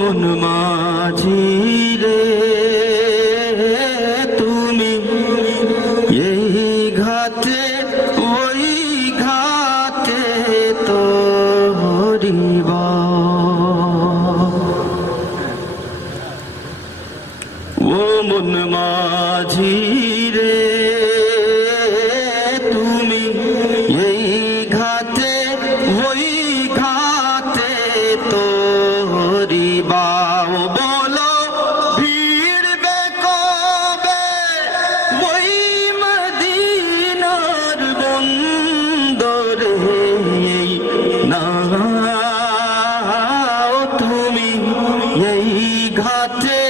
মন মাঝি রে তুমি এই ঘাটে ওই ঘাটে তো হরিবা ও মন মাঝি রে তুমি এই ঘাটে ওই ঘাটে তো হরিবা বলো ভিড়বে কবে ওই মদিনার বন্দরে না তুমি এই ঘাটে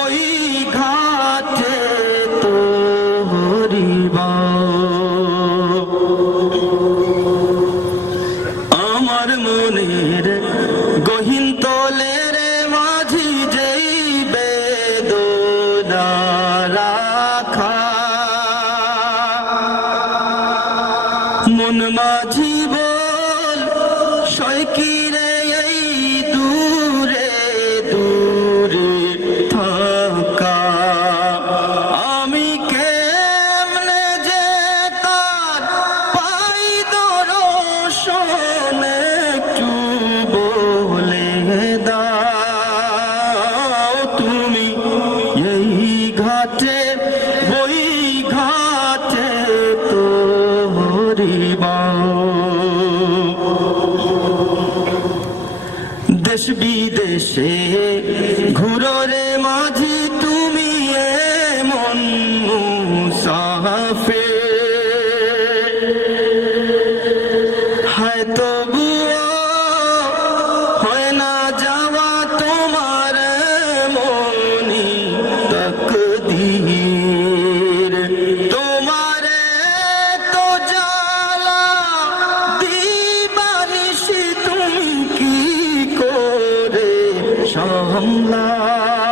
ওই ঘাটে তো হরিবা আমার মনের গহীন তলের মাঝি যেই বেদনা রাখা মন মাঝি বল সৈকিরে এই দূরে দূরে থাকা আমি কেমনে যে তার পাই দর্শন একটু বলে দাও তুমি এই ঘাটে ওই ঘাটে তো হরিবা দেশ বিদেশে ঘুরো রে মাঝি তুমি এমন মুসাফির হয় তবুও হয় না যাওয়া তোমার মনি তকদীর তোমারে তো জ্বালা দিবানিশি তুমি কি করে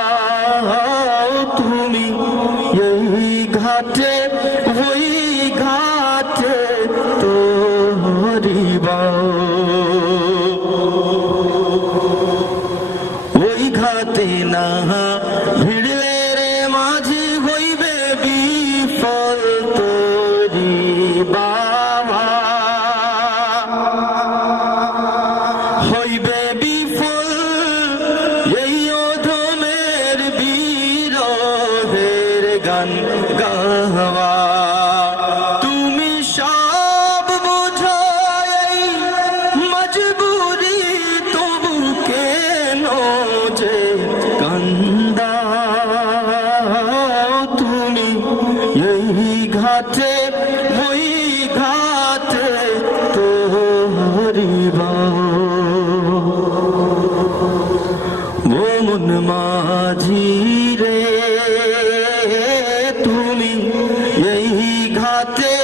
সামলাও তুমি এই ঘাটে ওই ঘাটে তো হরিবা ওই ঘাটে না ভিড়লে রে মাঝি হইবে বিফল তোরি বাবা হইবে বিফল এই অধমের বিরহের গান গাওয়া তুমি সব বুঝো এই মজবুরি তবু কেন যে কান্দাও তুমি এই ঘাটে ওই ঘাটে তো হরিবা ও মন মাঝি রে তুমি এই ঘাটে